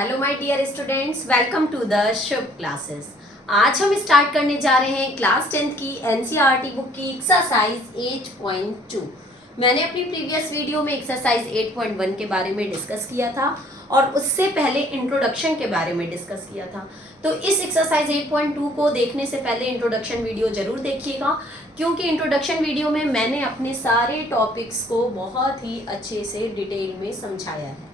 Hello my dear students, welcome to the Shubh classes. आज हम start करने जा रहे हैं क्लास 10th की एनसीईआरटी बुक की एक्सरसाइज 8.2। मैंने अपनी प्रीवियस वीडियो में एक्सरसाइज 8.1 के बारे में डिस्कस किया था और उससे पहले इंट्रोडक्शन के बारे में डिस्कस किया था। तो इस एक्सरसाइज 8.2 को देखने से पहले इंट्रोडक्शन वीडियो जरूर देखिएगा, क्योंकि इंट्रोडक्शन वीडियो में मैंने अपने सारे टॉपिक्स को बहुत ही अच्छे से डिटेल में समझाया है।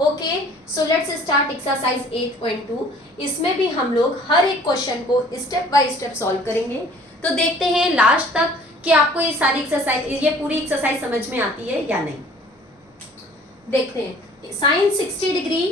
Okay, so let's start exercise 8.2। इसमें भी हम लोग हर एक क्वेश्चन को स्टेप बाय स्टेप सॉल्व करेंगे। तो देखते हैं लास्ट तक कि आपको ये सारी एक्सरसाइज, ये पूरी एक्सरसाइज समझ में आती है या नहीं। देखते हैं, साइन 60 डिग्री,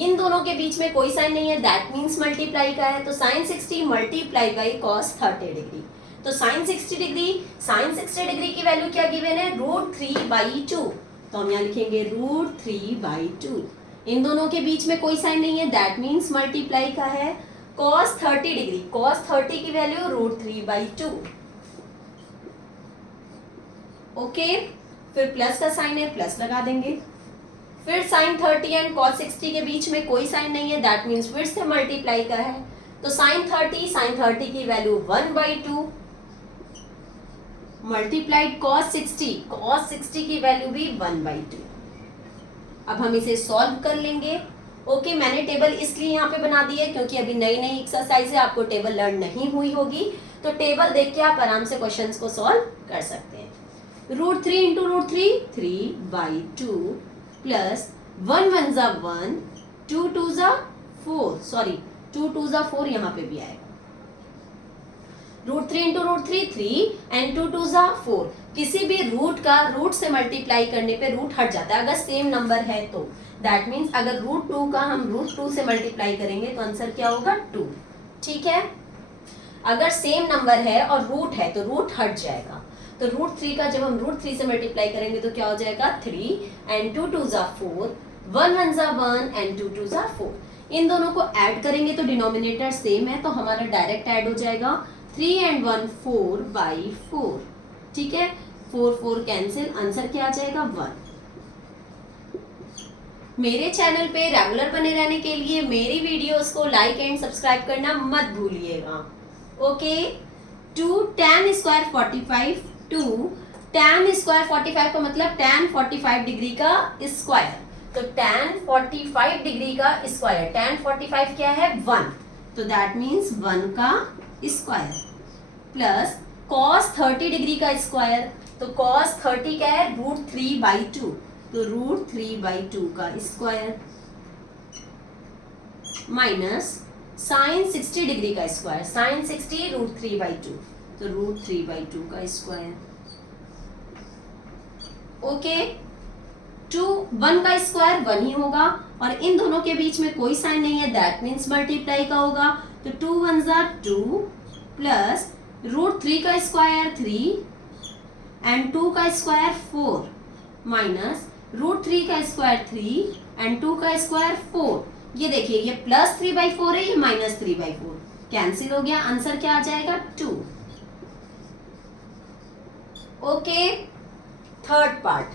इन दोनों के बीच में कोई साइन नहीं है, दैट मीन्स मल्टीप्लाई का है। तो sine 60 multiply by cos 30 degree. तो साइन 60 डिग्री की वैल्यू क्या गिवन है, √3/2। तो हम यहाँ लिखेंगे √3/2। इन दोनों के बीच में कोई साइन नहीं है, दैट मीन्स मल्टीप्लाई का है। cos 30 डिग्री, cos 30 की वैल्यू √3/2। ओके, फिर प्लस का साइन है, प्लस लगा देंगे। फिर साइन 30 एंड cos 60 के बीच में कोई साइन नहीं है, दैट मीन्स फिर से मल्टीप्लाई का है। तो साइन 30 की वैल्यू 1/2 मल्टीप्लाइड cos 60 की वैल्यू भी 1/2। अब हम इसे सॉल्व कर लेंगे। ओके, मैंने टेबल इसलिए यहाँ पे बना दी है क्योंकि अभी नई नई एक्सरसाइज है, आपको टेबल लर्न नहीं हुई होगी। तो टेबल देख के आप आराम से क्वेश्चंस को सॉल्व कर सकते हैं। √3 इंटू √3 3/2 प्लस 1 1 जा 1 2 2 जा 4, सॉरी 2 2 जा 4 यहाँ पे भी आएगा। √3 इंटू √3 3 एंड 2 2 जा 4। किसी भी रूट का रूट से मल्टीप्लाई करने पे रूट हट जाता है अगर सेम नंबर है तो। दैट मीन्स अगर √2 का हम √2 से मल्टीप्लाई करेंगे तो आंसर क्या होगा, 2। ठीक है, अगर सेम नंबर है और रूट है तो रूट हट जाएगा। तो √3 का जब हम √3 से मल्टीप्लाई करेंगे तो क्या हो जाएगा, 3 एंड 2 2 जा 4, 1 1 जा 1 एंड 2 2 जा 4। इन दोनों को ऐड करेंगे तो डिनोमिनेटर सेम है, तो हमारा डायरेक्ट ऐड हो जाएगा। 3 एंड 1 4/4। ठीक है, 4 4 कैंसिल, आंसर क्या आ जाएगा, 1। मेरे चैनल पे रेगुलर बने रहने के लिए मेरी वीडियोस को लाइक एंड सब्सक्राइब करना मत भूलिएगा। Okay, 2 tan square 45, 2 tan square 45 का मतलब tan 45 डिग्री का स्क्वायर। तो tan 45 डिग्री का स्क्वायर, tan 45 क्या है, 1। तो दैट मीन्स 1 का स्क्वायर प्लस cos 30 डिग्री का स्क्वायर। तो cos 30 क्या है, √3/2। तो √3/2 का स्क्वायर माइनस साइन 60 डिग्री का स्क्वायर, साइन 60 √3/2। तो √3/2 का स्क्वायर। ओके, 1 का स्क्वायर 1 ही होगा और इन दोनों के बीच में कोई साइन नहीं है, दैट मीन्स मल्टीप्लाई का होगा। तो 2 1 जा 2 प्लस √3 का स्क्वायर 3 एंड 2 का स्क्वायर 4 माइनस √3 का स्क्वायर 3 एंड 2 का स्क्वायर 4। ये देखिए, ये प्लस 3/4 है, ये माइनस 3/4 कैंसिल हो गया, आंसर क्या आ जाएगा, 2। Okay, third part.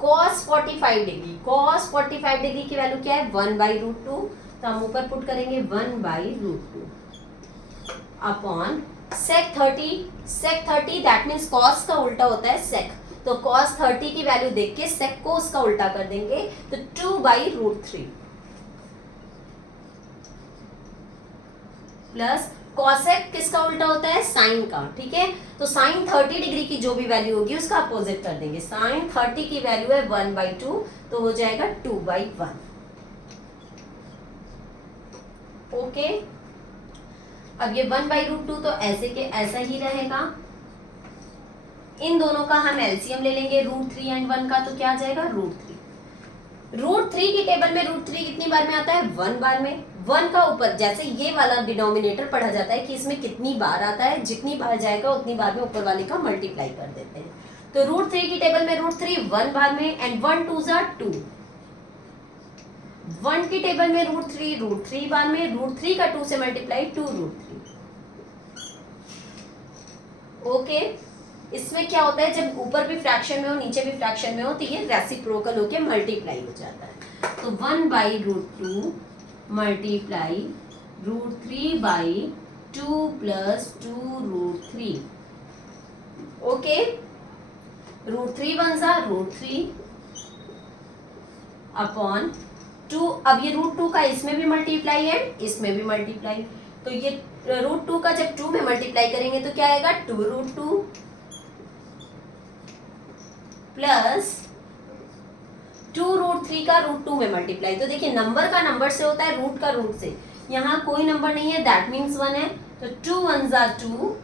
cos 45 degree, cos 45 degree की वैल्यू क्या है, 1/√2। तो हम ऊपर पुट करेंगे 1/√2 upon sec 30 that means cos का उल्टा होता है sec। तो cos 30 की वैल्यू देख के sec को उसका उल्टा कर देंगे, तो 2/√3 प्लस cosec किसका उल्टा होता है, साइन का। ठीक है, तो साइन 30 डिग्री की जो भी वैल्यू होगी उसका अपोजिट कर देंगे। साइन 30 की वैल्यू है 1/2, तो हो जाएगा 2/1। ओके, अब ये 1/√2 तो ऐसे के ऐसा ही रहेगा। इन दोनों का हम एलसीएम ले लेंगे, √3 एंड 1 का, तो क्या आ जाएगा, √3। √3 की टेबल में √3 कितनी बार में आता है, 1 बार में। 1 का ऊपर जैसे ये वाला डिनोमिनेटर पढ़ा जाता है कि इसमें कितनी बार आता है, जितनी बार जाएगा उतनी बार में ऊपर वाले का मल्टीप्लाई कर देते हैं। तो √3 की टेबल में √3 1 बार में एंड 1 2 जा 2। 1 की टेबल में √3 बार में, √3 का 2 से मल्टीप्लाई 2√3। ओके, इसमें क्या होता है, जब ऊपर भी फ्रैक्शन में हो नीचे भी फ्रैक्शन में हो तो ये रेसिप्रोकल होके मल्टीप्लाई हो जाता है। तो 1/√2 मल्टीप्लाई √3/2 प्लस 2√3। ओके, √3 बन जा √3 अपॉन 2। अब ये √2 का इसमें भी मल्टीप्लाई है, इसमें भी मल्टीप्लाई, तो ये √2 का जब 2 में मल्टीप्लाई करेंगे तो क्या आएगा 2√2 प्लस 2√3 का √2 में मल्टीप्लाई। तो देखिए नंबर का नंबर से होता है, रूट का रूट से, यहाँ कोई नंबर नहीं है, दैट मीन्स 1 है, तो 2 1 जा 2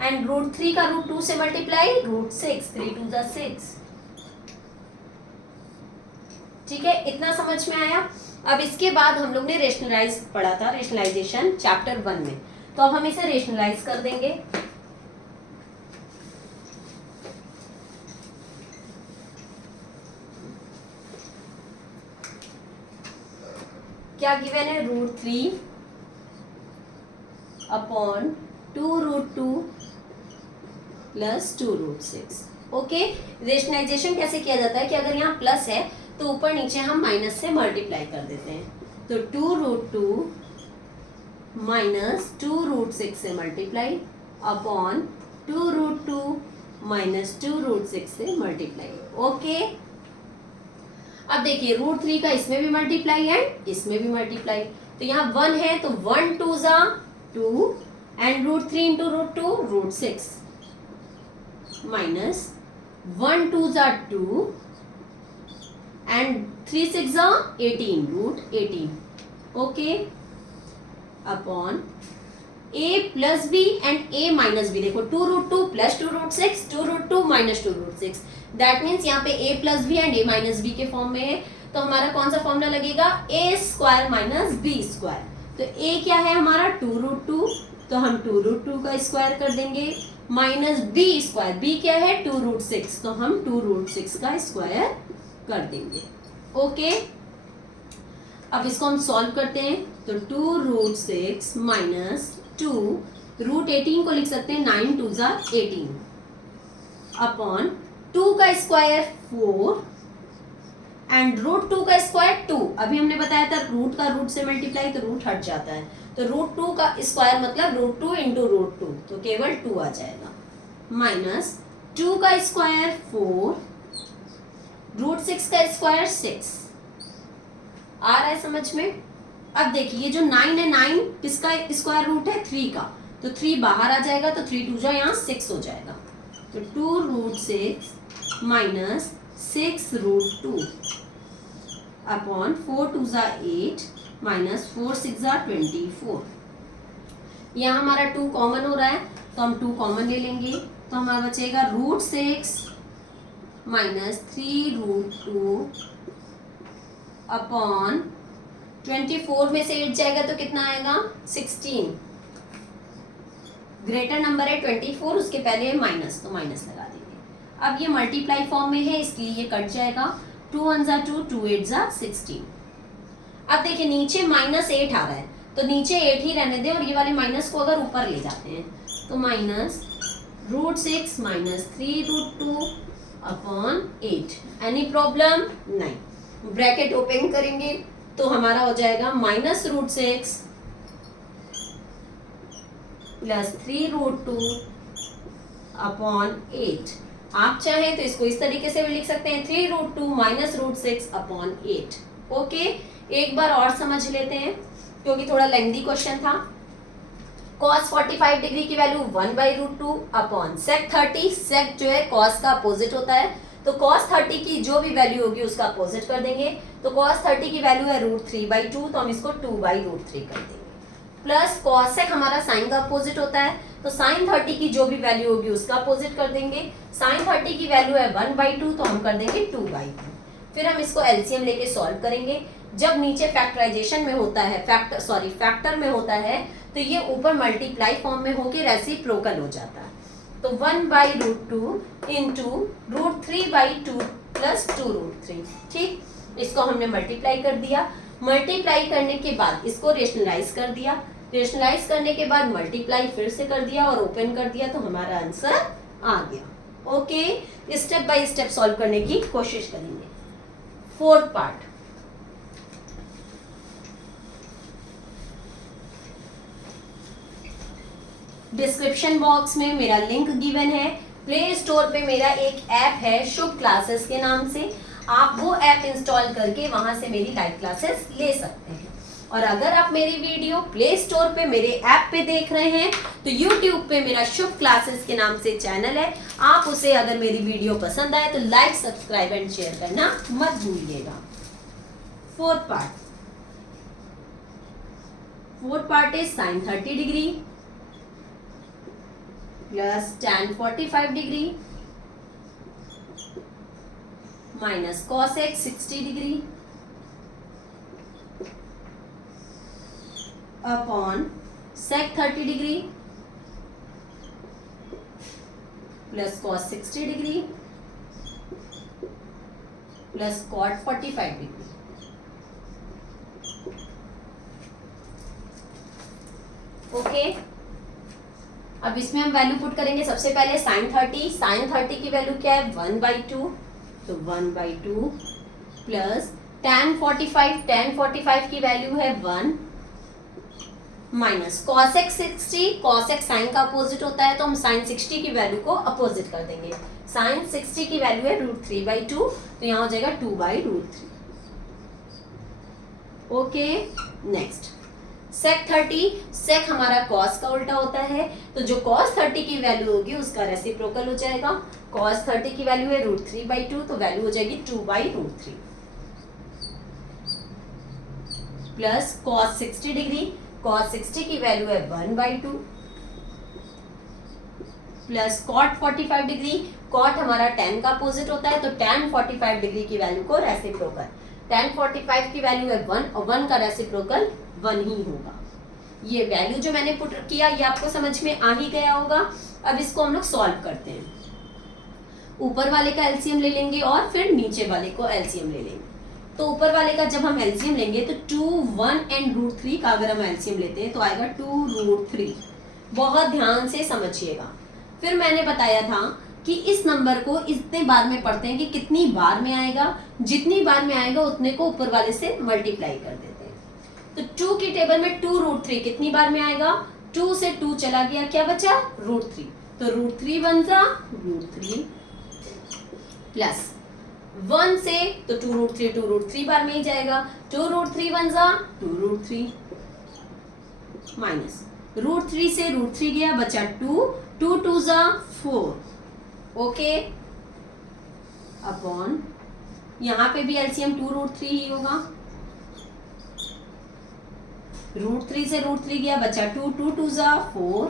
एंड √3 का √2 से मल्टीप्लाई √6, 3 2 जा 6। ठीक है, इतना समझ में आया। अब इसके बाद हम लोग ने रेशनलाइज पढ़ा था, रेशनलाइजेशन चैप्टर 1 में, तो अब हम इसे रेशनलाइज कर देंगे। क्या गिवन है, √3 अपॉन 2√2 प्लस 2√6। ओके, रेशनलाइजेशन कैसे किया जाता है कि अगर यहाँ प्लस है तो ऊपर नीचे हम माइनस से मल्टीप्लाई कर देते हैं, तो 2√2 माइनस 2√6 से मल्टीप्लाई अपॉन 2√2 माइनस 2√6 से मल्टीप्लाई। ओके, अब देखिए √3 का इसमें भी मल्टीप्लाई है, इसमें भी मल्टीप्लाई, तो यहाँ 1 है तो 1 2 जा 2 एंड √3 इंटू √2 √6 माइनस 1 2 जा 2 एंड 3 6 जा 18 √18। Okay, upon a plus b and a minus b। देखो 2√2 प्लस 2√6, 2√2 माइनस 2√6, दैट मीन्स यहाँ पे a plus b and a minus b के फॉर्म में है, तो हमारा कौन सा फॉर्मूला लगेगा, a² माइनस b²। तो a क्या है हमारा 2√2, तो हम 2√2 का स्क्वायर कर देंगे, माइनस b², b क्या है 2√6, तो हम 2√6 का स्क्वायर कर देंगे। ओके, अब इसको हम सॉल्व करते हैं, तो 2√6 माइनस 2 √18 को लिख सकते हैं 9 2 जा 18 अपॉन 2 का स्क्वायर 4 एंड √2 का स्क्वायर 2। अभी हमने बताया था रूट का रूट से मल्टीप्लाई तो रूट हट जाता है, तो √2 का स्क्वायर मतलब √2 इंटू √2, तो केवल 2 आ जाएगा, माइनस 2 का स्क्वायर 4 √6 का स्क्वायर 6। आ रहा है समझ में। अब देखिए ये जो 9 है, 9 किसका स्क्वायर रूट है 3 का, तो 3 बाहर आ जाएगा, तो 3 2 जा यहाँ 6 हो जाएगा, तो 2√6 माइनस 6√2 अपॉन 4 2 जा 8 माइनस 4 6 जा 24। यहाँ हमारा 2 कॉमन हो रहा है तो हम 2 कॉमन ले लेंगे, तो हमारा बचेगा √6 माइनस 3√2 अपॉन 24 में से 8 जाएगा तो कितना आएगा 16। ग्रेटर नंबर है 24, उसके पहले है माइनस, तो माइनस लगा देंगे। अब ये मल्टीप्लाई फॉर्म में है इसलिए ये कट जाएगा, 2 1 जा 2, 2 8 जा 16। अब देखिए नीचे -8 आ रहा है तो नीचे 8 ही रहने दें, और ये वाले माइनस को अगर ऊपर ले जाते हैं तो minus √6 minus 3√2 upon 8। Any problem नहीं, ब्रैकेट ओपन करेंगे तो हमारा हो जाएगा माइनस √6 प्लस 3√2 अपॉन 8। आप चाहें तो इसको इस तरीके से भी लिख सकते हैं, 3√2 माइनस √6 अपॉन 8। ओके, एक बार और समझ लेते हैं क्योंकि थोड़ा लेंथी क्वेश्चन था। cos 45 डिग्री की वैल्यू 1/√2 अपॉन sec 30। sec जो है cos का अपोजिट होता है, तो cos 30 की जो भी वैल्यू होगी उसका अपोजिट कर देंगे, तो cos 30 की वैल्यू है √3/2, तो हम इसको 2/√3 कर देंगे, प्लस cos sec हमारा sin का अपोजिट होता है, तो sin 30 की जो भी वैल्यू होगी उसका अपोजिट कर देंगे, sin 30 की वैल्यू है 1/2, तो हम कर देंगे 2/2। फिर हम इसको एलसीएम लेके सॉल्व करेंगे। जब नीचे फैक्टराइजेशन में होता है, फैक्टर में होता है, तो ये ऊपर मल्टीप्लाई फॉर्म में होकर रेसिप्रोकल हो जाता है, तो 1/√2 इंटू √3/2 प्लस 2√3। ठीक, इसको हमने मल्टीप्लाई कर दिया, मल्टीप्लाई करने के बाद इसको रेशनलाइज कर दिया, रेशनलाइज करने के बाद मल्टीप्लाई फिर से कर दिया और ओपन कर दिया तो हमारा आंसर आ गया। Okay, step by step solve करने की कोशिश करेंगे। फोर्थ पार्ट, डिस्क्रिप्शन बॉक्स में मेरा लिंक गिवन है। प्ले स्टोर पे मेरा एक ऐप है शुभ क्लासेस के नाम से, आप वो ऐप इंस्टॉल करके वहां से मेरी लाइव क्लासेस ले सकते हैं। और अगर आप मेरी वीडियो प्ले स्टोर पे मेरे ऐप पे देख रहे हैं तो यूट्यूब पे मेरा शुभ क्लासेस के नाम से चैनल है, आप उसे अगर मेरी वीडियो पसंद आए तो लाइक, सब्सक्राइब एंड शेयर करना मत भूलिएगा। Fourth part is sine 30 degree plus tan 45 degree minus cos x 60 degree upon sec 30 degree plus cos 60 degree plus cot 45 degree. Okay, अब इसमें हम वैल्यू पुट करेंगे। सबसे पहले साइन 30 की वैल्यू क्या है 1/2, तो 1/2 प्लस tan 45 की वैल्यू है 1 minus cos x 60, cos x sine का अपोजिट होता है तो हम साइन 60 की वैल्यू को अपोजिट कर देंगे। साइन 60 की वैल्यू है √3/2, तो यहाँ हो जाएगा 2/√3। ओके, नेक्स्ट sec 30, sec हमारा cos का उल्टा होता है, तो जो cos 30 की वैल्यू होगी उसका रेसिप्रोकल हो जाएगा। cos 30 की वैल्यू है √3/2, तो वैल्यू हो जाएगी 2/√3 प्लस cos 60 डिग्री, cos 60 की वैल्यू है 1/2 प्लस cot 45 डिग्री, cot हमारा tan का अपोजिट होता है तो tan 45 डिग्री की वैल्यू को रेसिप्रोकल, tan 45 की वैल्यू है 1 और 1 का रेसिप्रोकल 1 ही होगा। ये वैल्यू जो मैंने पुट किया ये आपको समझ में आ ही गया होगा। अब इसको हम लोग सॉल्व करते हैं। ऊपर वाले का एलसीएम ले लेंगे और फिर नीचे वाले को एलसीएम ले लेंगे। तो ऊपर वाले का जब हम एलसीएम लेंगे तो 2, 1 एंड √3 का अगर हम एलसीएम लेते हैं तो आएगा 2√3। बहुत ध्यान से समझिएगा। फिर मैंने बताया था कि इस नंबर को इतने बार में पढ़ते हैं कि कितनी बार में आएगा, जितनी बार में आएगा उतने को ऊपर वाले से मल्टीप्लाई कर देते हैं। तो 2 की टेबल में 2√3 कितनी बार में आएगा, 2 से 2 चला गया, क्या बचा √3, तो √3 बन जा √3 प्लस 1 से तो 2√3 बार में ही जाएगा, 2√3 बन जा 2√3 माइनस √3 से √3 गया बचा 2, 2 2 जा 4। ओके, अपॉन यहां पे भी एलसीएम 2√3 ही होगा। √3 से √3 गया बचा 2, 2 2 जा 4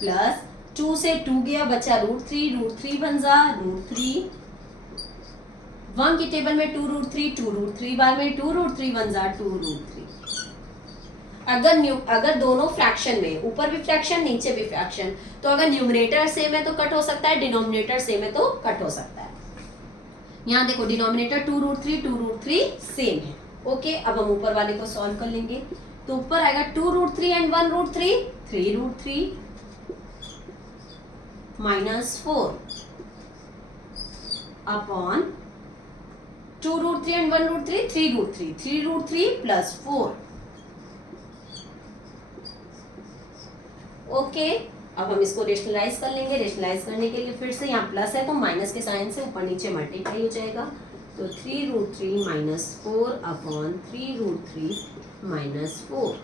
प्लस 2 से 2 गया बचा √3 बन जा √3। 1 की टेबल में 2√3 बार में 2√3 बन जा 2√3। अगर दोनों फ्रैक्शन में, ऊपर भी फ्रैक्शन नीचे भी फ्रैक्शन, तो अगर न्यूमरेटर सेम है तो कट हो सकता है, डिनोमिनेटर सेम है तो कट हो सकता है। यहाँ देखो डिनोमिनेटर 2√3 सेम है। ओके, अब हम ऊपर वाले को सॉल्व कर लेंगे। तो ऊपर आएगा 2√3 and 1√3 3√3 minus 4 upon 2√3 and 1√3 3√3 plus 4। Okay, अब हम इसको रेशनलाइज कर लेंगे। रेशनलाइज करने के लिए फिर से यहाँ प्लस है तो माइनस के साइन से ऊपर नीचे मल्टीप्लाई हो जाएगा, तो 3√3 minus 4 upon 3√3 minus 4।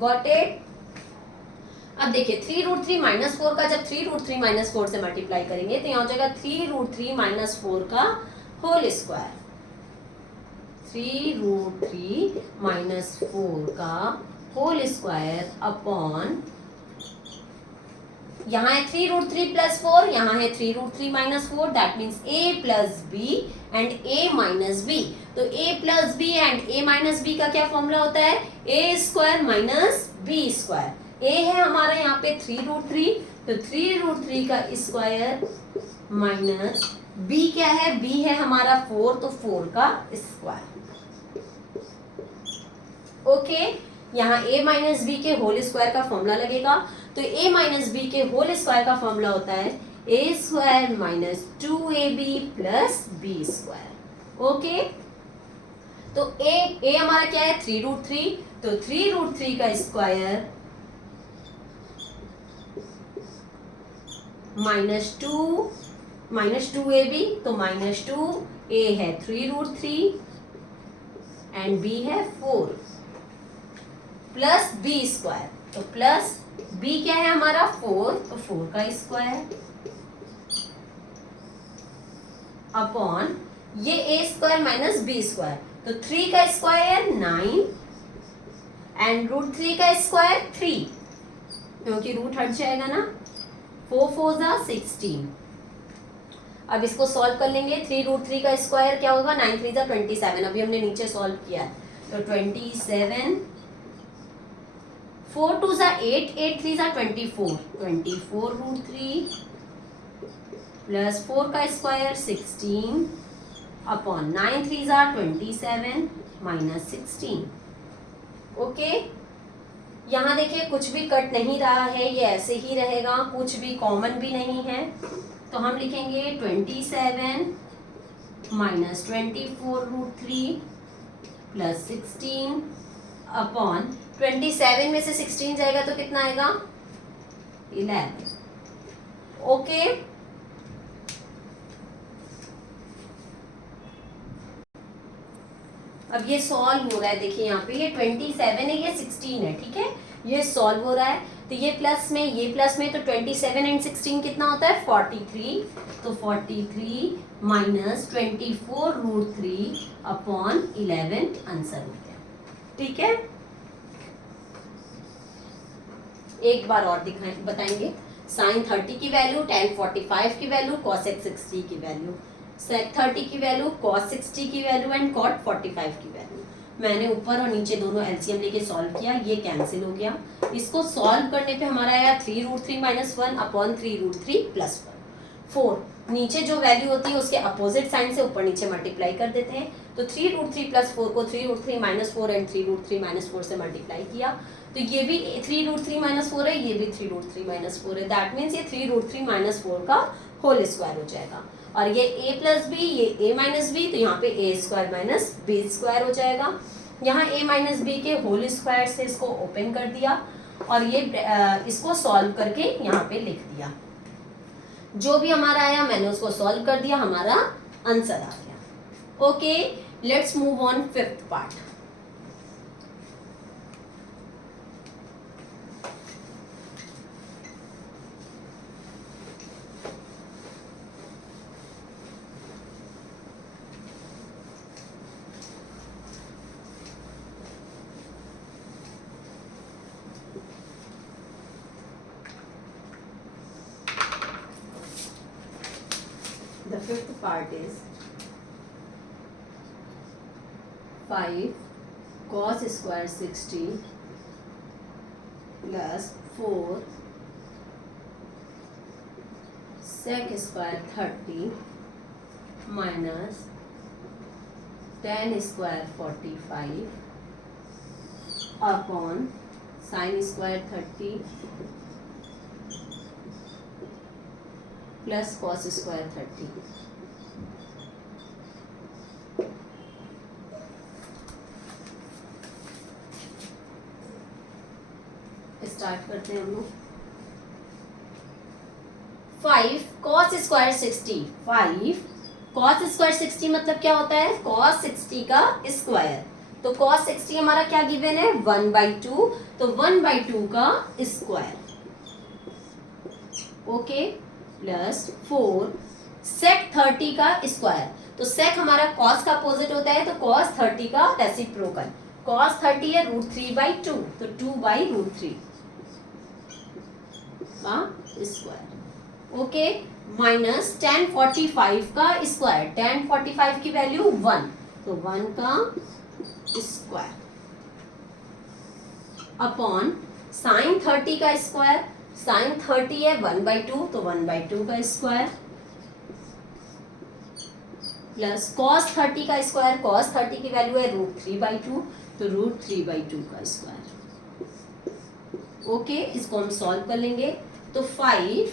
Got it. अब देखिए 3√3 माइनस 4 का जब 3√3 माइनस 4 से मल्टीप्लाई करेंगे तो यहाँ हो जाएगा 3√3 माइनस 4 का होल स्क्वायर, 3√3 माइनस 4 का होल स्क्वायर अपॉन यहाँ है 3√3 प्लस 4, यहाँ है 3√3 minus 4, that means a plus B and a minus B. तो a plus B and a minus B का क्या फॉर्मूला होता है, a square minus B square. a है हमारा यहाँ पे 3√3, तो 3√3 का स्क्वायर माइनस b क्या है, b है हमारा 4, तो 4 का स्क्वायर। ओके, यहाँ a माइनस बी के होल स्क्वायर का फॉर्मूला लगेगा। तो a माइनस बी के होल स्क्वायर का फॉर्मूला होता है a square minus 2ab plus B square. Okay, तो a हमारा क्या है 3√3, तो 3√3 का स्क्वायर -2ab, तो -2, a है 3√3 एंड b है 4 प्लस b स्क्वायर, तो प्लस b क्या है हमारा 4, तो 4 का स्क्वायर अपॉन ये a square minus b square, तो 3 का स्क्वायर 9 एंड √3 का स्क्वायर 3, क्योंकि रूट हट जाएगा ना, 4 4 जा 16। अब इसको सॉल्व कर लेंगे। 3√3 का स्क्वायर क्या होगा 9 3 जा 27, अभी हमने नीचे सॉल्व किया है, तो 27, 4 2 जा 8 8 3 जा 24, 24√3 प्लस 4 का स्क्वायर 16 अपॉन 9 3 जा 27 माइनस 16। ओके, यहाँ देखिए कुछ भी कट नहीं रहा है, ये ऐसे ही रहेगा, कुछ भी कॉमन भी नहीं है, तो हम लिखेंगे 27 माइनस 24√3 प्लस 16 अपॉन 27 में से 16 जाएगा तो कितना आएगा 11। ओके, अब ये सॉल्व हो रहा है, देखिए यहाँ पे ये 27 है, ये 16 है, ठीक है, ये सॉल्व हो रहा है, तो ये प्लस में ये प्लस में, तो 27 एंड 16 कितना होता है 43, तो 43 माइनस 24√3 अपॉन 11 आंसर हो गया। ठीक है, एक बार और बताएंगे, साइन 30 की वैल्यू, tan 45 की वैल्यू, cosec 60 की वैल्यू, sec 30 की वैल्यू, cos 60 की वैल्यू एंड cot 45 की वैल्यू। मैंने ऊपर और नीचे दोनों एलसीएम लेके सॉल्व किया, ये कैंसिल हो गया। इसको सॉल्व करने पे हमारा आया 3√3 माइनस 1 अपॉन 3√3 प्लस 4। नीचे जो वैल्यू होती है उसके अपोजिट साइन से ऊपर नीचे मल्टीप्लाई कर देते हैं, तो 3√3 प्लस 4 को 3√3 माइनस 4 एंड 3√3 माइनस 4 से मल्टीप्लाई किया, तो ये भी 3√3 माइनस 4 है, ये भी 3√3 माइनस 4 है, दैट मीन्स ये 3√3 माइनस 4 का होल स्क्वायर हो जाएगा। और ये a प्लस बी, ये a माइनस बी, तो यहाँ पे a square minus B square हो जाएगा। यहाँ a माइनस बी के होल स्क्वायर से इसको ओपन कर दिया और ये इसको सॉल्व करके यहाँ पे लिख दिया। जो भी हमारा आया मैंने उसको सॉल्व कर दिया, हमारा आंसर आ गया। Okay, let's move on fifth part. The fifth part is 5 cos square 60 plus 4 sec square 30 minus tan square 45 upon sin square 30 plus cos square 30। Start करते हैं हम लोग। 5 cos स्क्वायर 60, 5 cos स्क्वायर 60 मतलब क्या होता है cos 60 का स्क्वायर, तो cos 60 हमारा क्या गिवन है 1/2, तो 1/2 का स्क्वायर। ओके, प्लस 4 sec 30 का स्क्वायर, तो sec हमारा cos का अपोजिट होता है, तो cos 30 का रेसिप्रोकल, cos 30 है √3/2, तो 2/√3 का स्क्वायर। ओके, माइनस tan 45 का स्क्वायर, tan 45 की वैल्यू 1, तो 1 का स्क्वायर अपॉन sin 30 का स्क्वायर, sin 30 है 1/2, तो 1/2 का स्क्वायर प्लस cos 30 का स्क्वायर, cos 30 की वैल्यू है √3/2, तो √3/2 का स्क्वायर। ओके, इसको हम सॉल्व कर लेंगे। तो 5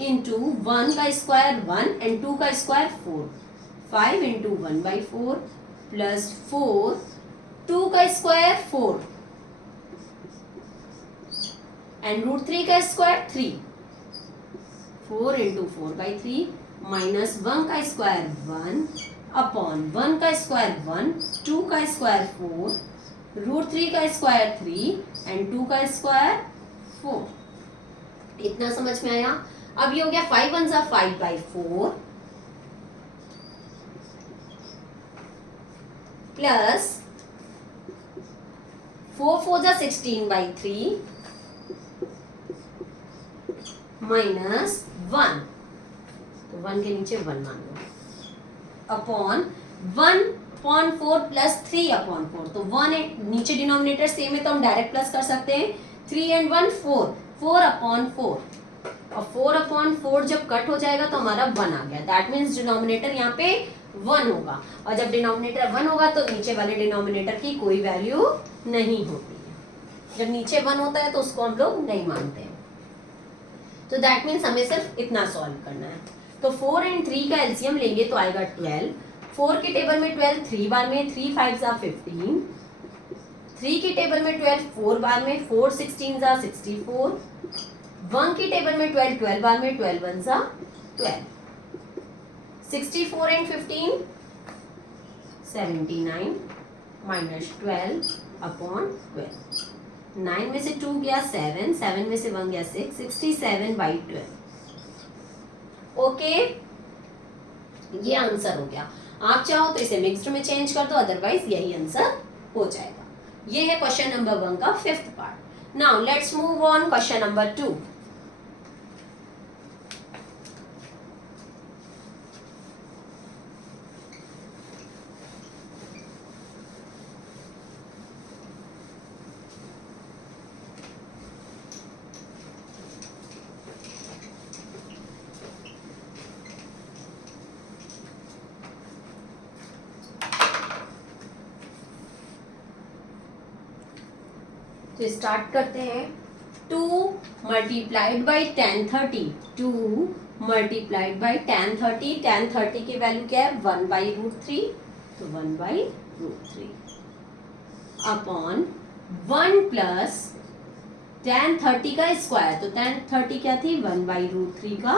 इंटू 1 का स्क्वायर 1 एंड 2 का स्क्वायर 4, 5 इंटू 1/4 प्लस 4, 2 का स्क्वायर 4 एंड √3 का स्क्वायर 3, 4 इंटू 4/3 माइनस 1 का स्क्वायर 1 अपॉन 1 का स्क्वायर 1, 2 का स्क्वायर 4, √3 का स्क्वायर 3 एंड 2 का स्क्वायर 4। इतना समझ में आया। अब ये हो गया 5 1 जा 5/4 प्लस 4 4 जा 16/3 माइनस 1, तो 1 के नीचे 1 मान लो, अपॉन 1/4 प्लस 3/4, तो 1 है नीचे, डिनोमिनेटर सेम है तो हम डायरेक्ट प्लस कर सकते हैं। 3 एंड 1 4, 4/4, और 4/4 जब कट हो जाएगा तो हमारा 1 आ गया। दैट मीन्स डिनोमिनेटर यहाँ पे 1 होगा, और जब डिनोमिनेटर 1 होगा तो नीचे वाले डिनोमिनेटर की कोई वैल्यू नहीं होती है। जब नीचे 1 होता है तो उसको हम लोग नहीं मानते हैं। तो दैट मीन्स हमें सिर्फ इतना सॉल्व करना है। तो 4 एंड 3 का एलसीएम लेंगे तो आएगा 12। 4 की टेबल में 12 3 बार में, 3 5 जा 15, 3 की टेबल में 12 4 बार में, 4 16 जा 64, 1 की टेबल में 12 12 बार में, 12 1 जा 12, 64 एंड 15 79 माइनस 12 अपॉन 12, 9 में से 2 गया 7, 7 में से 1 गया 6, 67/12। ओके, ये आंसर हो गया। आप चाहो तो इसे मिक्स्ड में चेंज कर दो, अदरवाइज यही आंसर हो जाएगा। ये है क्वेश्चन नंबर 1 का 5th part. Now let's move on question number 2। तो स्टार्ट करते हैं। 2 multiplied by tan 30, 2 multiplied by tan 30, tan 30 की वैल्यू क्या है 1/√3, तो 1/√3 अपॉन 1 प्लस tan 30 का स्क्वायर, तो tan 30 क्या थी 1/√3 का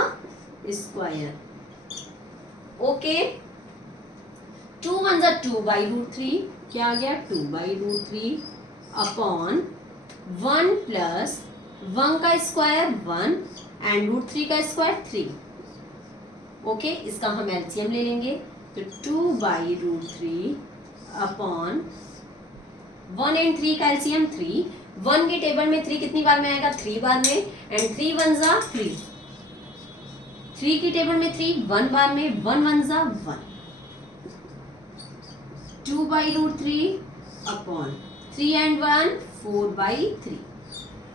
स्क्वायर। ओके, 2 1 जा 2/√3, क्या आ गया 2/√3 अपॉन 1 प्लस 1 का स्क्वायर 1 एंड √3 का स्क्वायर 3। ओके, इसका हम एलसीएम ले लेंगे, तो 2/√3 अपॉन 1 एंड 3 का एलसीएम 3। 1 की टेबल में 3 कितनी बार में आएगा 3 बार में, एंड 3 1 जा 3, 3 की टेबल में 3 1 बार में, 1 1 जा 1, 2/√3 अपॉन 3 एंड 1 4/3।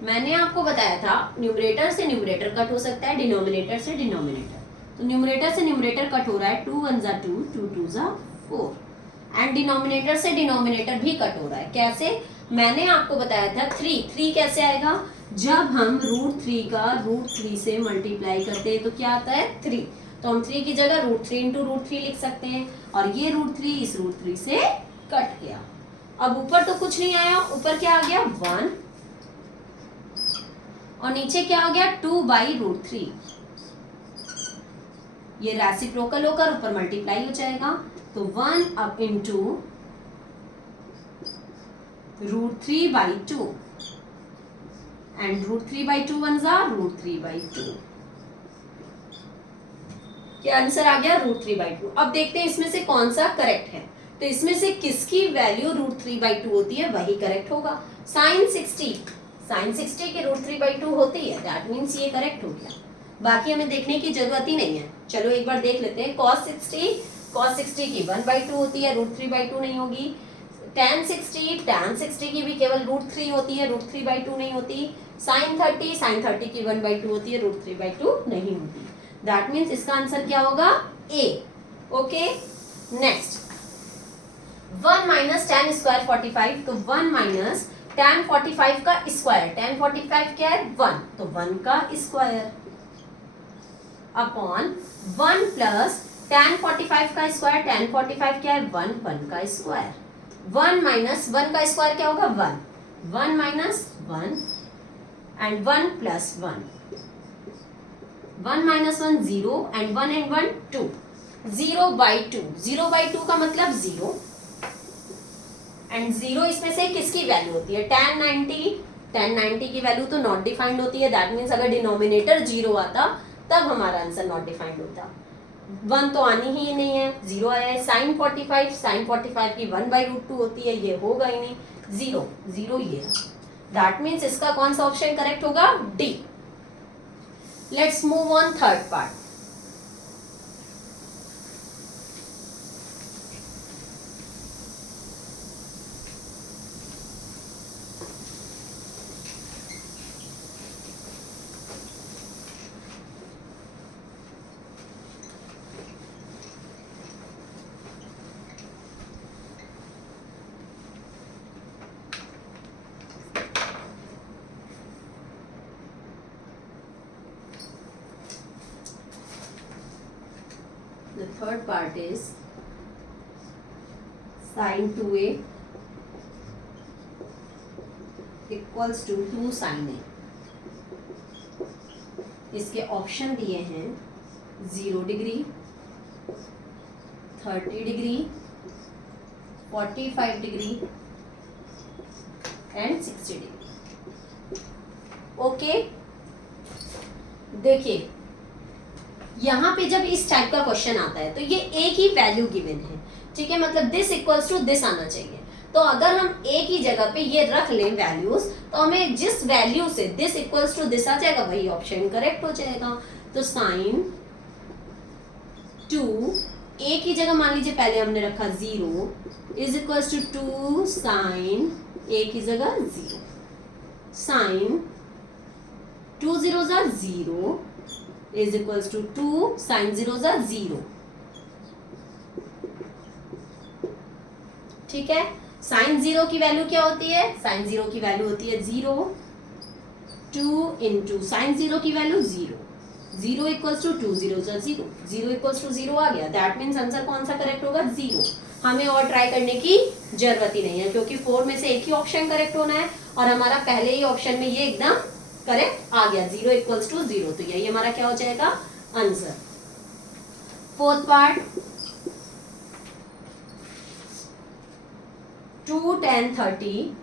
मैंने आपको बताया था न्यूमरेटर से न्यूमरेटर कट हो सकता है, डिनोमिनेटर से डिनोमिनेटर। तो न्यूमरेटर से न्यूमरेटर कट हो रहा है, 2 1 जा 2, 2 2 जा 4, एंड डिनोमिनेटर से डिनोमिनेटर भी कट हो रहा है। कैसे? मैंने आपको बताया था 3 कैसे आएगा, जब हम √3 का √3 से मल्टीप्लाई करते हैं तो क्या आता है 3, तो हम 3 की जगह √3 इंटू √3 लिख सकते हैं, और ये √3 इस √3 से कट गया। अब ऊपर तो कुछ नहीं आया, ऊपर क्या आ गया 1, और नीचे क्या आ गया 2/√3। ये रेसिप्रोकल होकर ऊपर मल्टीप्लाई हो जाएगा, तो 1 अप इंटू √3/2 एंड √3/2 1 जा √3/2। क्या आंसर आ गया √3/2। अब देखते हैं इसमें से कौन सा करेक्ट है। तो इसमें से किसकी वैल्यू √3/2 होती है वही करेक्ट होगा। sin 60 की √3/2 होती है, दैट मीन्स ये करेक्ट हो गया। बाकी हमें देखने की जरूरत ही नहीं है। चलो एक बार देख लेते हैं। cos 60 की 1/2 होती है, √3/2 नहीं होगी। tan 60 की भी केवल √3 होती है, √3/2 नहीं होती। sin 30 की 1/2 होती है, √3/2 नहीं होती। दैट मीन्स इसका आंसर क्या होगा A। ओके, नेक्स्ट 1 - tan² 45, तो 1 - tan 45 का स्क्वायर, tan 45 क्या है 1, तो 1 का स्क्वायर अपॉन 1 प्लस tan 45 का स्क्वायर, tan 45 क्या है 1 का स्क्वायर, 1 माइनस 1 का स्क्वायर क्या होगा 1, 1 minus 1 and 1 plus 1, 1 minus 1 0 and 1 2, 0/2, 0/2 का मतलब 0 एंड 0 इसमें से किसकी वैल्यू होती है tan 90, tan 90 की वैल्यू तो नॉट डिफाइंड होती है, दैट मीन्स अगर डिनोमिनेटर 0 आता तब हमारा आंसर नॉट डिफाइंड होता, 1 तो आनी ही नहीं है, 0 आया है। sin 45, sin 45 की 1/√2 होती है, ये होगा ही नहीं, 0 0 ये, दैट मीन्स इसका कौन सा ऑप्शन करेक्ट होगा D. Let's move on third part. The third part is sin 2a equals to 2 sin a। इसके ऑप्शन दिए हैं 0 degree, 30 degree, 45 degree and 60 degree. Okay, देखिए यहाँ पे जब इस टाइप का क्वेश्चन आता है तो ये एक ही वैल्यू गिवन है, ठीक है, मतलब दिस इक्वल्स टू दिस आना चाहिए। तो अगर हम एक ही जगह पे ये रख लें वैल्यूज, तो हमें जिस वैल्यू से दिस इक्वल्स टू दिस आ जाएगा वही ऑप्शन करेक्ट हो जाएगा। तो साइन 2 एक ही जगह मान लीजिए पहले हमने रखा 0 इज इक्वल्स टू 2 साइन एक ही जगह 0, sign 2 zeros are 0 is equals to 2 sin 0s are 0, ठीक है। साइन 0 की वैल्यू क्या होती है, साइन 0 की वैल्यू होती है 0, 2 इंटू साइन 0 की value 0, 0 equals to 2 zeros are 0, 0 equals to 0 आ गया, दैट मीन्स आंसर कौन सा करेक्ट होगा 0। हमें और ट्राई करने की जरूरत ही नहीं है क्योंकि 4 में से एक ही ऑप्शन करेक्ट होना है और हमारा पहले ही ऑप्शन में ये एकदम करेक्ट आ गया, 0 इक्वल्स टू 0, तो यही हमारा क्या हो जाएगा answer. Fourth part, 2 tan 30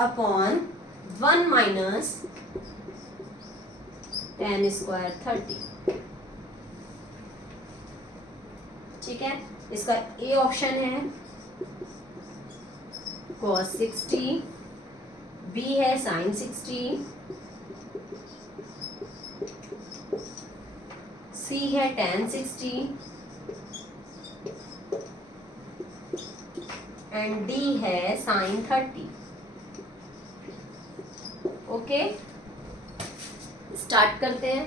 upon 1 minus tan square 30, ठीक है। इसका ए ऑप्शन है cos 60, बी है sin 60, सी है tan 60 एंड डी है sin 30। ओके, स्टार्ट करते हैं।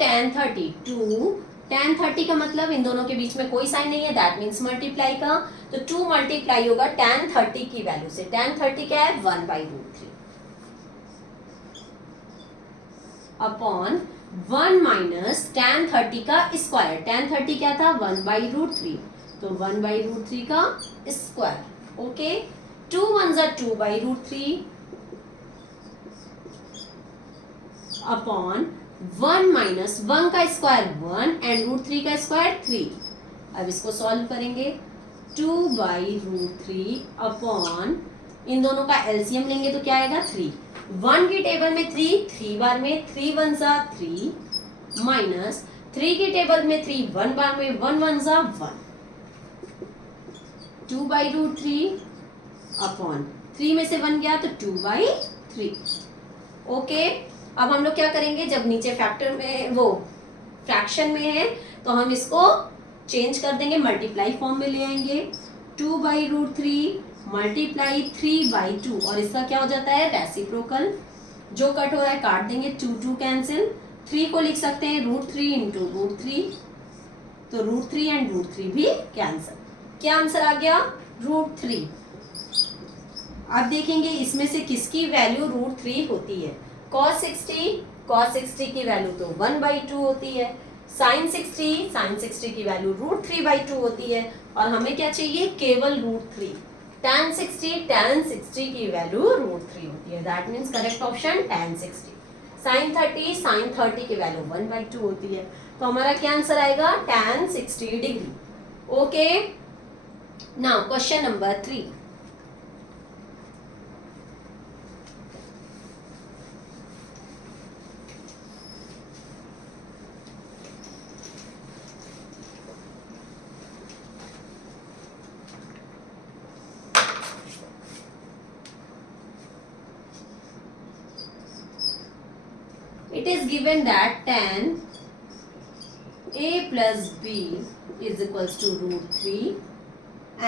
tan 30, 2 tan 30 का मतलब इन दोनों के बीच में कोई साइन नहीं है, दैट मीन्स मल्टीप्लाई का, तो 2 मल्टीप्लाई होगा tan 30 की वैल्यू से। tan 30 क्या है 1/√3 अपॉन 1 माइनस tan 30 का स्क्वायर, tan 30 क्या था 1/√3, तो 1/√3 का स्क्वायर। Okay, 2 1s are 2/√3 upon 1 minus 1 का स्क्वायर 1 एंड √3 का स्क्वायर 3। अब इसको सॉल्व करेंगे, 2/√3 अपॉन इन दोनों का एलसीएम लेंगे तो क्या आएगा 3, 1 की टेबल में 3 3 बार में, 3 1s are 3 माइनस 3 की टेबल में 3 1 बार में, 1 1s are 1, 2/√3 अपॉन 3 में से 1 गया तो 2/3। ओके, अब हम लोग क्या करेंगे, जब नीचे फैक्टर में वो फ्रैक्शन में है तो हम इसको चेंज कर देंगे, मल्टीप्लाई फॉर्म में ले आएंगे, 2/√3 मल्टीप्लाई 3/2 और इसका क्या हो जाता है रेसिप्रोकल, जो कट हो रहा है काट देंगे, 2 कैंसिल, 3 को लिख सकते हैं √3 इंटू √3, तो √3 एंड √3 भी कैंसिल, क्या आंसर आ गया √3। अब देखेंगे इसमें से किसकी वैल्यू √3 होती है। cos 60 की वैल्यू तो 1/2 होती है, sin 60 की वैल्यू √3/2 होती है, और हमें क्या चाहिए केवल √3। tan 60 की वैल्यू √3 होती है, that means correct option tan 60। sin 30 की वैल्यू 1/2 होती है, तो हमारा क्या आंसर आएगा tan 60 degree. Okay, now question number 3। It is given that tan a plus b is equals to √3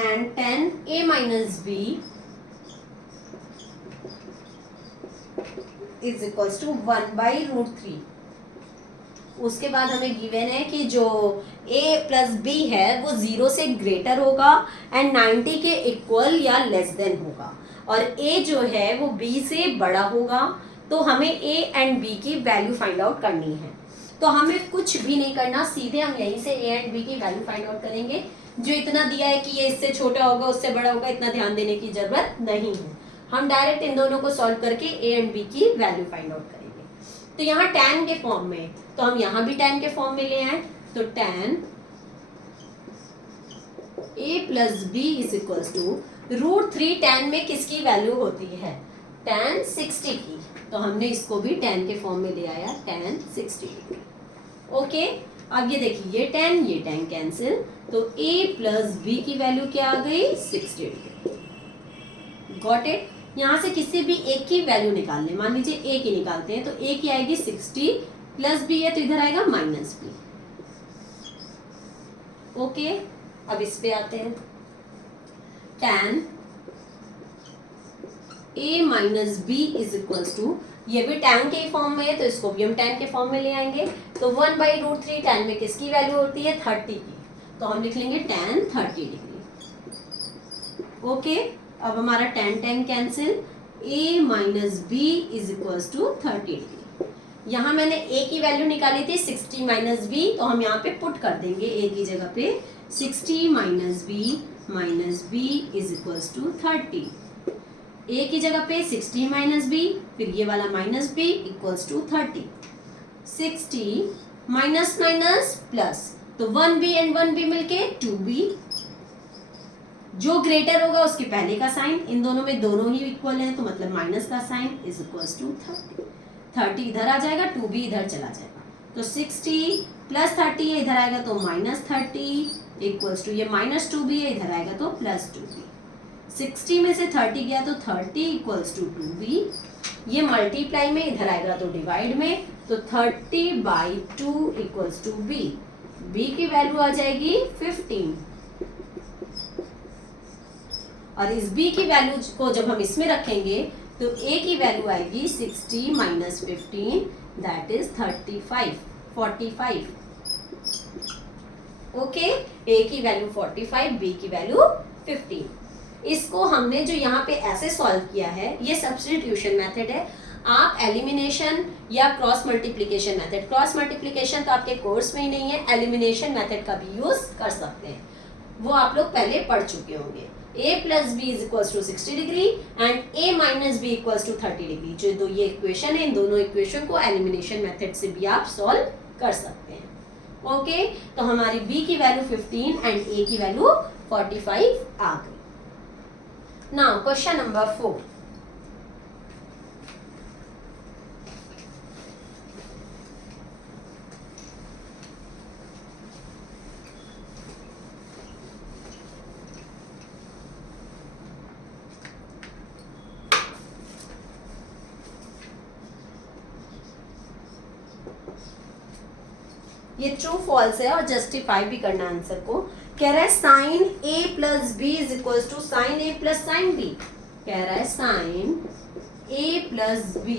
and tan a minus b is equals to 1/√3। उसके बाद हमें गिवन है कि जो a प्लस b है वो 0 से ग्रेटर होगा एंड 90 के इक्वल या लेस देन होगा, और a जो है वो b से बड़ा होगा, तो हमें a एंड b की वैल्यू फाइंड आउट करनी है। तो हमें कुछ भी नहीं करना, सीधे हम यहीं से a एंड b की वैल्यू फाइंड आउट करेंगे। जो इतना दिया है कि ये इससे छोटा होगा उससे बड़ा होगा, इतना ध्यान देने की जरूरत नहीं है, हम डायरेक्ट इन दोनों को सॉल्व करके a एंड b की वैल्यू फाइंड आउट करेंगे। तो यहाँ tan के फॉर्म में, तो हम यहाँ भी tan के फॉर्म में ले आए, तो tan a plus b is equals to √3। tan में किसकी वैल्यू होती है tan 60 की, तो हमने इसको भी tan के फॉर्म में ले आया tan 60 डिग्री। ओके, अब ये देखिए ये tan कैंसिल, तो a प्लस b की वैल्यू क्या आ गई 60 डिग्री। Got it. यहाँ से किसी भी एक की वैल्यू निकाल लें, मान लीजिए a की निकालते हैं, तो a की आएगी 60 प्लस b है तो इधर आएगा माइनस b। ओके, अब इस पे आते हैं, tan a minus b is equals to, ये भी tan के फॉर्म में है तो इसको भी हम tan के फॉर्म में ले आएंगे, तो 1/√3 tan में किसकी वैल्यू होती है 30 की, तो हम लिख लेंगे tan 30 डिग्री। ओके, अब हमारा tan cancel, a minus b is equals to 30 degree. यहाँ मैंने a की वैल्यू निकाली थी 60 माइनस b, तो हम यहाँ पे पुट कर देंगे a की जगह पे 60 minus b is equals to 30। a की जगह पे 60 माइनस b, फिर ये वाला minus b equals to 30। 60 minus minus plus, तो 1b एंड 1b मिलके 2b, जो ग्रेटर होगा उसके पहले का साइन, इन दोनों में दोनों ही इक्वल हैं तो मतलब माइनस का साइन इज इक्वल्स टू 30। 30 इधर आ जाएगा, 2b इधर चला जाएगा, तो 60 प्लस 30 है इधर आएगा तो माइनस 30 इक्वल्स टू, ये माइनस 2b है इधर आएगा तो प्लस 2b। 60 में से 30 गया तो 30 इक्वल्स टू 2b, ये मल्टीप्लाई में इधर आएगा तो डिवाइड में, तो 30/2 इक्वल्स टू b। b की वैल्यू आ जाएगी 15, और इस b की वैल्यू को जब हम इसमें रखेंगे तो a की वैल्यू आएगी 60 minus 15, that is 45। Okay, a की वैल्यू 45, b की वैल्यू 15। इसको हमने जो यहाँ पे ऐसे सॉल्व किया है ये सब्स्टिट्यूशन मेथड है। आप एलिमिनेशन या cross multiplication method, cross multiplication तो आपके कोर्स में ही नहीं है, एलिमिनेशन मेथड का भी यूज कर सकते हैं, वो आप लोग पहले पढ़ चुके होंगे। a plus B is equals to 60 degree and a minus B equals to 30 degree, जो दो ये इक्वेशन है, इन दोनों इक्वेशन को एलिमिनेशन मेथड से भी आप सॉल्व कर सकते हैं। ओके, तो हमारी b की वैल्यू 15 एंड a की वैल्यू 45 आ गई। Now question number 4. ये ट्रू फॉल्स है और जस्टिफाई भी करना आंसर को। कह रहा है sine A plus B is equal to sine A plus sine B. कह रहा है sine A plus B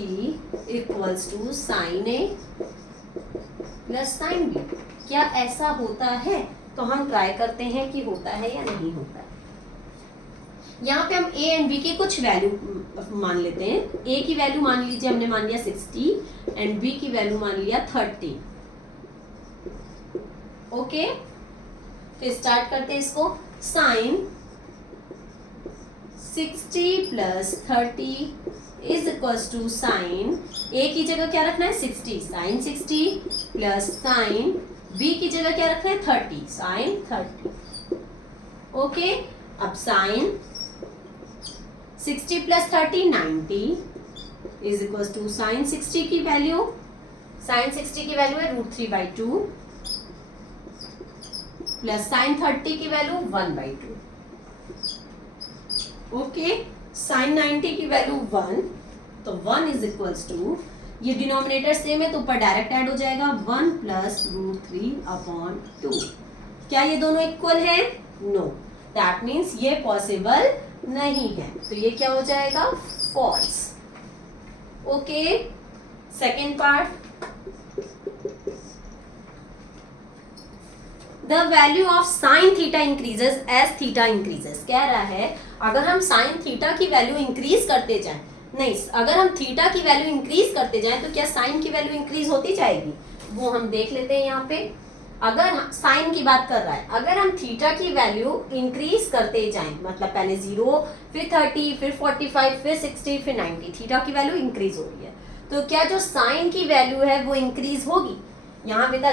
equals to sine A plus sine B. क्या ऐसा होता है? तो हम ट्राई करते हैं कि होता है या नहीं होता है। यहाँ पे हम a एंड b की कुछ वैल्यू मान लेते हैं। a की वैल्यू मान लीजिए हमने मान लिया 60 एंड b की वैल्यू मान लिया 30। ओके, तो स्टार्ट करते हैं इसको। Sine 60 plus 30 is equal to sine a की जगह क्या रखना है 60, साइन 60 प्लस साइन b की जगह क्या रखना है 30, साइन 30। ओके, अब sine 60 plus 30 90 is equal to sine 60 की वैल्यू, साइन 60 की वैल्यू है √3/2 प्लस साइन 30 की वैल्यू 1/2। ओके, साइन 90 की वैल्यू 1, तो 1 इज इक्वल टू, ये डिनोमिनेटर सेम है तो ऊपर डायरेक्ट ऐड हो जाएगा 1 प्लस √3/2। क्या ये दोनों इक्वल है? नो, दैट मीन्स ये पॉसिबल नहीं है, तो ये क्या हो जाएगा false. Okay, second part, the value of sine theta increases as theta increases. कह रहा है अगर हम साइन थीटा की वैल्यू इंक्रीज करते जाएं, नहीं, अगर हम थीटा की वैल्यू इंक्रीज करते जाएं तो क्या साइन की वैल्यू इंक्रीज होती जाएगी? वो हम देख लेते हैं। यहाँ पे अगर साइन की बात कर रहा है, अगर हम थीटा की वैल्यू इंक्रीज करते जाएं, मतलब पहले 0 फिर 30 फिर 45 फिर 60 फिर 90, थीटा की वैल्यू इंक्रीज हो रही है, तो क्या जो साइन की वैल्यू है वो इंक्रीज होगी? यहाँ पे था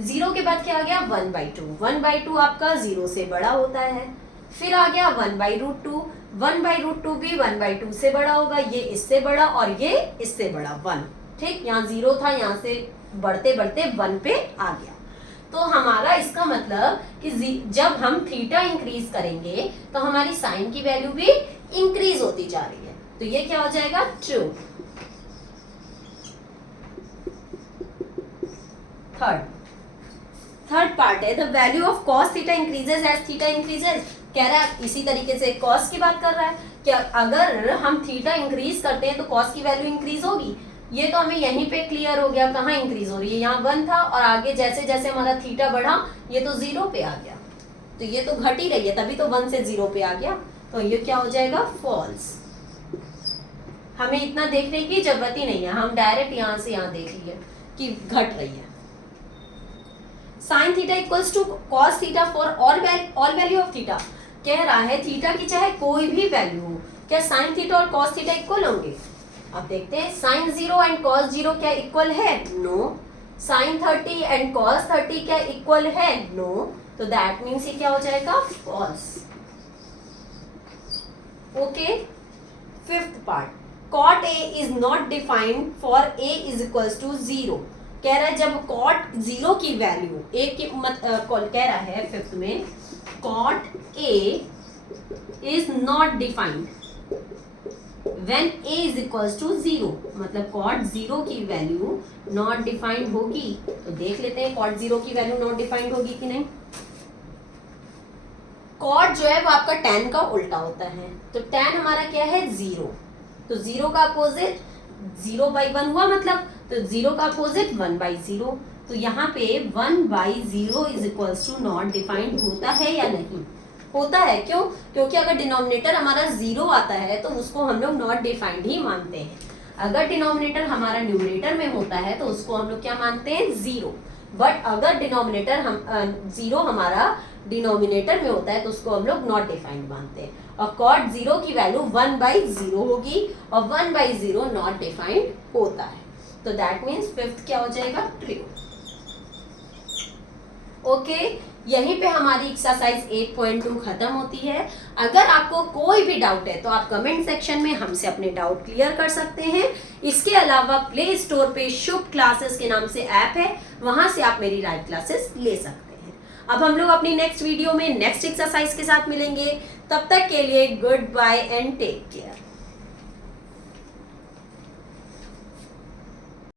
0 के बाद क्या आ गया 1/2, 1/2 आपका 0 से बड़ा होता है। फिर आ गया 1/√2, 1/√2 भी 1/2 से बड़ा होगा, ये इससे बड़ा और ये इससे बड़ा 1। ठीक, यहाँ 0 था, यहाँ से बढ़ते बढ़ते 1 पे आ गया। तो हमारा इसका मतलब कि जब हम थीटा इंक्रीज करेंगे तो हमारी साइन की वैल्यू भी इंक्रीज होती जा रही है, तो ये क्या हो जाएगा ट्रू। थर्ड पार्ट है, the value of cos theta increases as theta increases. कह रहा है इसी तरीके से कॉस की बात कर रहा है, क्या अगर हम थीटा इंक्रीज करते हैं तो कॉस की वैल्यू इंक्रीज होगी? ये तो हमें यहीं पे क्लियर हो गया, कहाँ इंक्रीज हो रही है, यहाँ 1 था और आगे जैसे जैसे हमारा थीटा बढ़ा ये तो 0 पे आ गया, तो ये तो घट ही रही है, तभी तो 1 से 0 पे आ गया, तो ये क्या हो जाएगा फॉल्स। हमें इतना देखने की जरूरत ही नहीं है, हम डायरेक्ट यहाँ से यहाँ देख लिए कि घट रही है। Sine theta equals to cos theta for all value of theta. कह रहा है थीटा की चाहे कोई भी वैल्यू हो, क्या साइन थीटा और कॉस थीटा इक्वल होंगे? अब देखते हैं, साइन 0 एंड कॉस 0 क्या इक्वल है? नो। साइन 30 एंड कॉस 30 क्या इक्वल है? नो। तो दैट मीन्स ये क्या हो जाएगा false. Okay, fifth part, cot A is not defined for A is equals to 0। कह रहा है जब कॉट 0 की वैल्यू ए की कह रहा है फिफ्थ में, cot A is not defined when a is equals to 0, मतलब cot 0 की वैल्यू नॉट डिफाइंड होगी, तो देख लेते हैं cot 0 की वैल्यू नॉट डिफाइंड होगी कि नहीं। cot जो है वो आपका tan का उल्टा होता है, तो tan हमारा क्या है 0, तो 0 का अपोजिट 0/1 हुआ, मतलब तो 0 का अपोजिट 1/0, तो यहाँ पे 1/0 is equals to not defined होता है या नहीं? होता है। क्यों? क्योंकि अगर डिनोमिनेटर हमारा 0 आता है तो उसको हम लोग नॉट डिफाइंड ही मानते हैं। अगर डिनोमिनेटर हमारा न्यूमरेटर में होता है तो उसको हम लोग क्या मानते हैं 0। बट अगर डिनोमिनेटर 0 हमारा डिनोमिनेटर में होता है तो उसको हम लोग नॉट डिफाइंड मानते हैं, और कॉट 0 की वैल्यू 1/0 होगी और 1/0 नॉट डिफाइंड होता है, तो दैट मीन्स फिफ्थ क्या हो जाएगा ट्रू। ओके, यहीं पे हमारी एक्सरसाइज 8.2 खत्म होती है। अगर आपको कोई भी डाउट है तो आप कमेंट सेक्शन में हमसे अपने डाउट क्लियर कर सकते हैं। इसके अलावा प्ले स्टोर पे शुभ क्लासेस के नाम से ऐप है, वहां से आप मेरी लाइव क्लासेस ले सकते हैं। अब हम लोग अपनी नेक्स्ट वीडियो में नेक्स्ट एक्सरसाइज के साथ मिलेंगे, तब तक के लिए goodbye and take care.